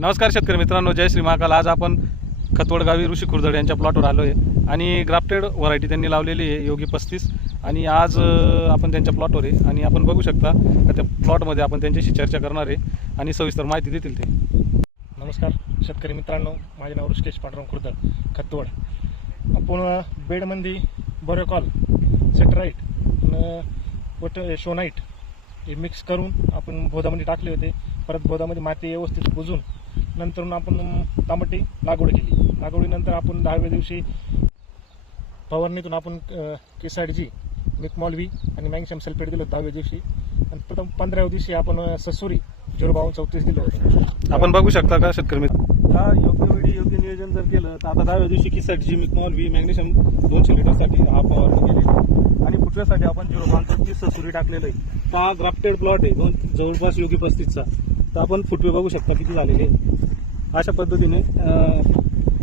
नमस्कार शेतकरी मित्रांनो, जय श्री महाकाल। आज आपण खतवड गावी ऋषी खुर्दड यांच्या प्लॉटवर आलो आहे आणि ग्राफ्टेड व्हरायटी त्यांनी लावलेली आहे योगी 35। आणि आज आपण त्यांच्या प्लॉटवर आहे आणि आपण बघू शकता का त्या प्लॉटमध्ये आपण त्यांच्याशी चर्चा करणार आहे आणि सविस्तर माहिती देतील ते। नमस्कार शेतकरी मित्रांनो, माझे नाव ऋषिकेश पांडुरंग खुर्दड खतवड। आपण बेडमध्ये बोरोकॉल सेटराईट शोनाईट हे मिक्स करून आपण बोधामध्ये टाकले होते। परत बोधामध्ये माती व्यवस्थित बुजून नंतर आपण टमाटे लागवड केली। लागवडीनंतर आपण 10व्या दिवशी फवारणीतून आपण किसाइड जी मिकमॉलवी आणि मॅग्नेशियम सल्फेट दिलं 10व्या दिवशी आणि प्रथम 15व्या दिवशी आपण ससुरी 05234 दिलं होतं। आपण बघू शकता का शेतकरी मित्र, हा योग्य वेळी योग्य नियोजन जर केलं तर आता 10व्या दिवशी किसाइड जी मिकमॉलवी मॅग्नेशियम 200 लिटरसाठी हा फवारणी केली आणि फुटव्यासाठी आपण 05234 ससुरी टाकलेलं आहे। हा ग्राफ्टेड प्लॉट आहे जवळपास योगी 35चा। तर आपण फुटवे बघू शकता किती झालेले आहे। अशा पद्धतीने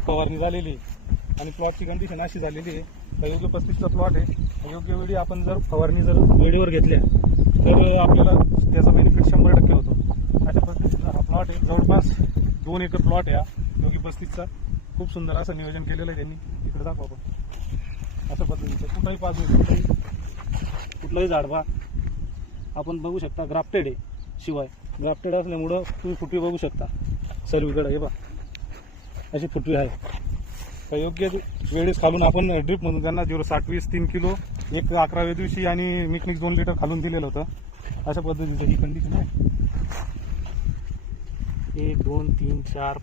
फवारणी झालेली आहे आणि प्लॉटची कंडिशन अशी झालेली आहे तर योग्य 35चा प्लॉट आहे। योग्य वेळी आपण जर फवारणी जर वेळेवर घेतल्या तर आपल्याला त्याचा बेनिफिट 100% होतो। अशा पद्धतीचा हा प्लॉट आहे, जवळपास 2 एकर प्लॉट आहे हा योगी 35चा। खूप सुंदर असं नियोजन केलेलं आहे त्यांनी। इकडे दाखवा आपण अशा पद्धतीचं कुठलाही पाच कुठलाही झाडवा आपण बघू शकता ग्राफ्टेड आहे। शिवाय ग्राफ्टेड असल्यामुळं तुम्ही फुटवी बघू शकता सर्वीकडे, हे बघा अशी फुटवी आहे। तर योग्य वेळेस खालून आपण ड्रिप म्हणून त्यांना 0.60-20 3 किलो 11व्या दिवशी आणि मिक्स 2 लिटर खालून दिलेलं होतं। अशा पद्धतीचं ही कंडिशन आहे। 1 2 3 4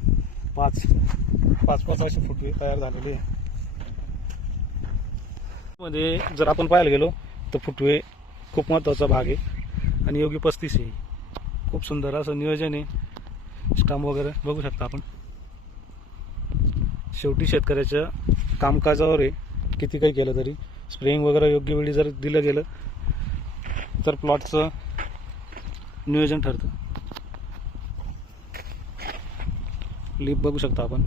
5 अशी फुटवे तयार झालेली आहे। मध्ये जर आपण पाहायला गेलो तर फुटवे खूप महत्त्वाचा भाग आहे आणि योगी 35 आहे। खूप सुंदर असं नियोजन आहे। स्टंप वगैरे बघू शकता आपण। शेवटी शेतकऱ्याच्या कामकाजावर आहे, किती काही केलं तरी स्प्रेइंग वगैरे योग्य वेळी जर दिलं गेलं तर प्लॉटचं नियोजन ठरतं। लीप बघू शकता आपण।